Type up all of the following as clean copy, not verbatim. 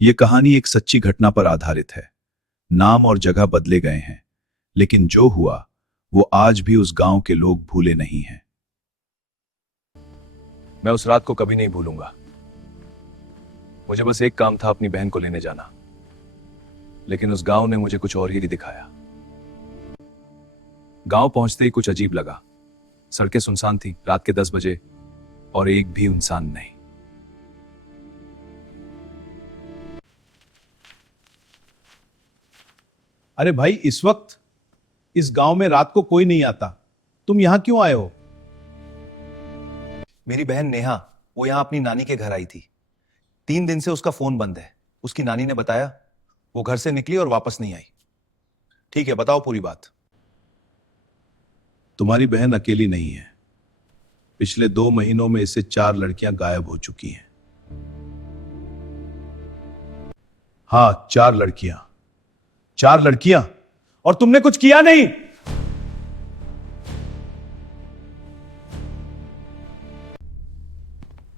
ये कहानी एक सच्ची घटना पर आधारित है। नाम और जगह बदले गए हैं, लेकिन जो हुआ वो आज भी उस गांव के लोग भूले नहीं हैं। मैं उस रात को कभी नहीं भूलूंगा। मुझे बस एक काम था, अपनी बहन को लेने जाना, लेकिन उस गांव ने मुझे कुछ और ही दिखाया। गांव पहुंचते ही कुछ अजीब लगा। सड़कें सुनसान थी, रात के 10 बजे, और एक भी इंसान नहीं। अरे भाई, इस वक्त इस गांव में रात को कोई नहीं आता। तुम यहां क्यों आए हो? मेरी बहन नेहा, वो यहां अपनी नानी के घर आई थी। 3 दिन से उसका फोन बंद है। उसकी नानी ने बताया वो घर से निकली और वापस नहीं आई। ठीक है, बताओ पूरी बात। तुम्हारी बहन अकेली नहीं है। पिछले 2 महीनों में इससे 4 लड़कियां गायब हो चुकी हैं। हाँ, 4 लड़कियां। 4 लड़कियां? और तुमने कुछ किया नहीं?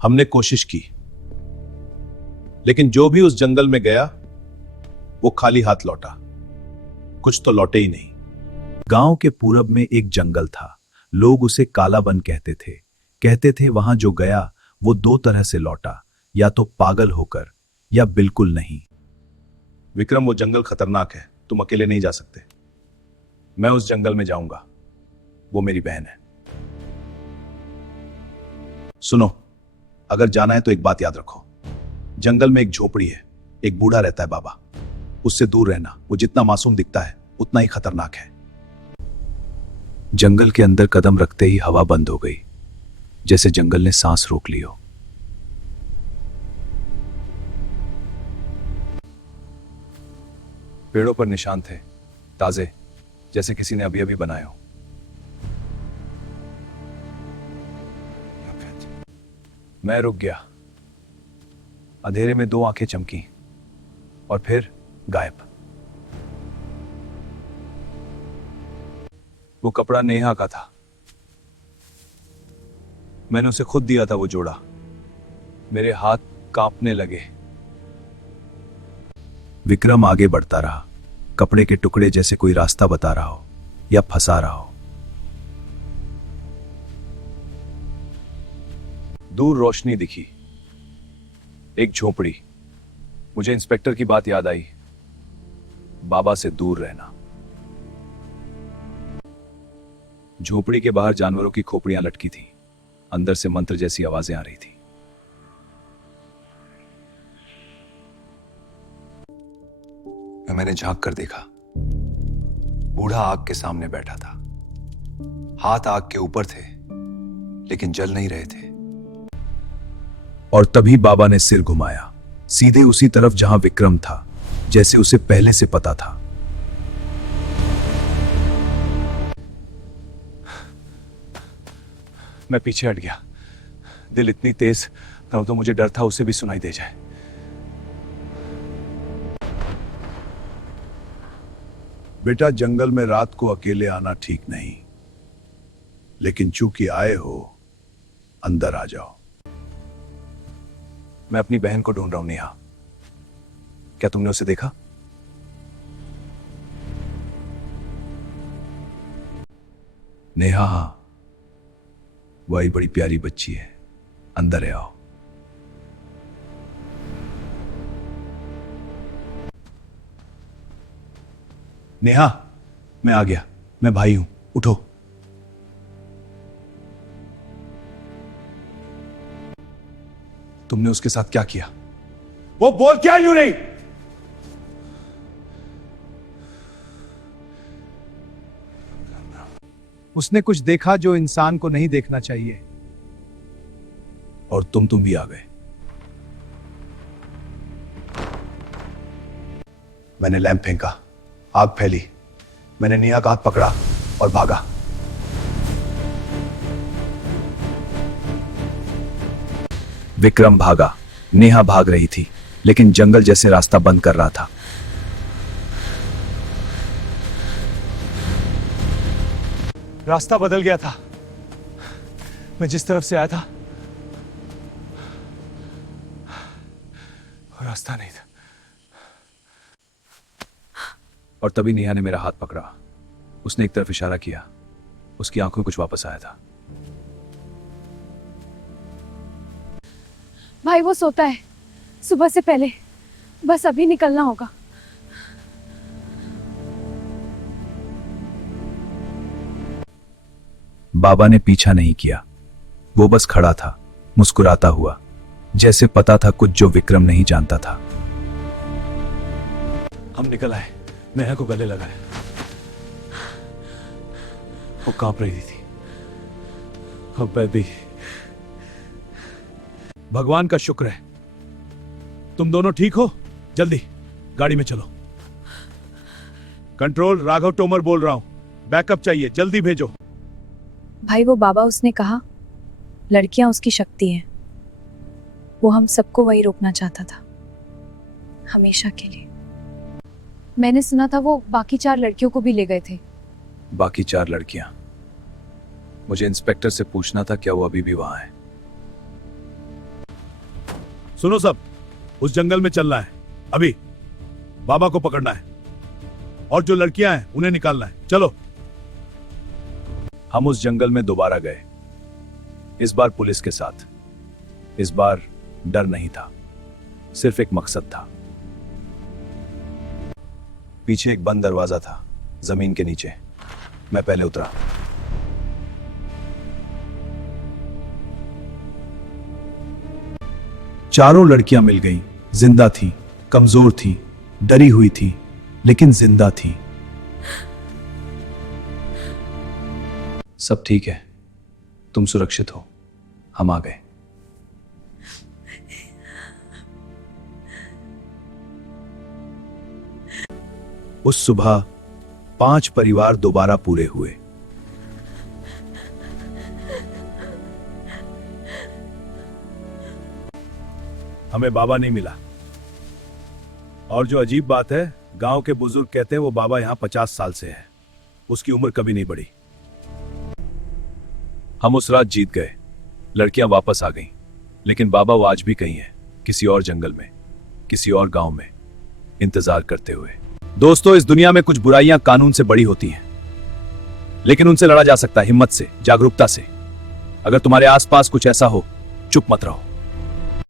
हमने कोशिश की, लेकिन जो भी उस जंगल में गया वो खाली हाथ लौटा। कुछ तो लौटे ही नहीं। गांव के पूरब में एक जंगल था। लोग उसे काला बन कहते थे वहां जो गया वो 2 तरह से लौटा, या तो पागल होकर या बिल्कुल नहीं। विक्रम, वो जंगल खतरनाक है, तुम अकेले नहीं जा सकते। मैं उस जंगल में जाऊंगा, वो मेरी बहन है। सुनो, अगर जाना है तो एक बात याद रखो। जंगल में एक झोपड़ी है, एक बूढ़ा रहता है बाबा। उससे दूर रहना। वो जितना मासूम दिखता है उतना ही खतरनाक है। जंगल के अंदर कदम रखते ही हवा बंद हो गई, जैसे जंगल ने सांस रोक ली हो। पेड़ों पर निशान थे, ताजे, जैसे किसी ने अभी अभी बनाए हो। मैं रुक गया। अंधेरे में 2 आंखें चमकी और फिर गायब। वो कपड़ा नेहा का था। मैंने उसे खुद दिया था वो जोड़ा। मेरे हाथ कांपने लगे। विक्रम आगे बढ़ता रहा, कपड़े के टुकड़े जैसे कोई रास्ता बता रहा हो या फंसा रहा हो। दूर रोशनी दिखी, एक झोपड़ी। मुझे इंस्पेक्टर की बात याद आई, बाबा से दूर रहना। झोपड़ी के बाहर जानवरों की खोपड़ियां लटकी थी। अंदर से मंत्र जैसी आवाजें आ रही थी। मैंने झांक कर देखा। बूढ़ा आग के सामने बैठा था। हाथ आग के ऊपर थे, लेकिन जल नहीं रहे थे। और तभी बाबा ने सिर घुमाया, सीधे उसी तरफ जहां विक्रम था, जैसे उसे पहले से पता था। मैं पीछे हट गया। दिल इतनी तेज था तो मुझे डर था उसे भी सुनाई दे जाए। बेटा, जंगल में रात को अकेले आना ठीक नहीं, लेकिन चूंकि आए हो, अंदर आ जाओ। मैं अपनी बहन को ढूंढ रहा हूं, नेहा। क्या तुमने उसे देखा? नेहा, हाँ, वही बड़ी प्यारी बच्ची है। अंदर है, आओ। नेहा, मैं आ गया। मैं भाई हूं, उठो। तुमने उसके साथ क्या किया? वो बोल क्या यूं नहीं? उसने कुछ देखा जो इंसान को नहीं देखना चाहिए। और तुम भी आ गए। मैंने लैंप फेंका, आग फैली। मैंने नेहा का हाथ पकड़ा और भागा। विक्रम भागा, नेहा भाग रही थी, लेकिन जंगल जैसे रास्ता बंद कर रहा था। रास्ता बदल गया था। मैं जिस तरफ से आया था, रास्ता नहीं था। और तभी नेहा ने मेरा हाथ पकड़ा। उसने एक तरफ इशारा किया। उसकी आंखों में कुछ वापस आया था। भाई वो सोता है, सुबह से पहले बस अभी निकलना होगा। बाबा ने पीछा नहीं किया। वो बस खड़ा था, मुस्कुराता हुआ, जैसे पता था कुछ जो विक्रम नहीं जानता था। हम निकल आए, नेहा को गले लगाए। वो कांप रही थी। अब मैं भी। भगवान का शुक्र है तुम दोनों ठीक हो। जल्दी गाड़ी में चलो। कंट्रोल, राघव तोमर बोल रहा हूं, बैकअप चाहिए, जल्दी भेजो। भाई वो बाबा, उसने कहा लड़कियां उसकी शक्ति हैं। वो हम सबको वही रोकना चाहता था, हमेशा के लिए। मैंने सुना था वो बाकी 4 लड़कियों को भी ले गए थे। बाकी 4 लड़कियां? मुझे इंस्पेक्टर से पूछना था, क्या वो अभी भी वहां है? सुनो सब, उस जंगल में चलना है अभी। बाबा को पकड़ना है और जो लड़कियां हैं उन्हें निकालना है। चलो। हम उस जंगल में दोबारा गए, इस बार पुलिस के साथ। इस बार डर नहीं था, सिर्फ एक मकसद था। पीछे एक बंद दरवाजा था, जमीन के नीचे। मैं पहले उतरा। चारों लड़कियां मिल गईं, जिंदा थी, कमजोर थी, डरी हुई थी, लेकिन जिंदा थी। सब ठीक है, तुम सुरक्षित हो, हम आ गए। उस सुबह 5 परिवार दोबारा पूरे हुए। हमें बाबा नहीं मिला, और जो अजीब बात है, गांव के बुजुर्ग कहते हैं वो बाबा यहां 50 साल से है। उसकी उम्र कभी नहीं बढ़ी। हम उस रात जीत गए, लड़कियां वापस आ गईं, लेकिन बाबा वो आज भी कहीं है, किसी और जंगल में, किसी और गांव में, इंतजार करते हुए। दोस्तों, इस दुनिया में कुछ बुराइयां कानून से बड़ी होती हैं, लेकिन उनसे लड़ा जा सकता है हिम्मत से, जागरूकता से। अगर तुम्हारे आसपास कुछ ऐसा हो, चुप मत रहो।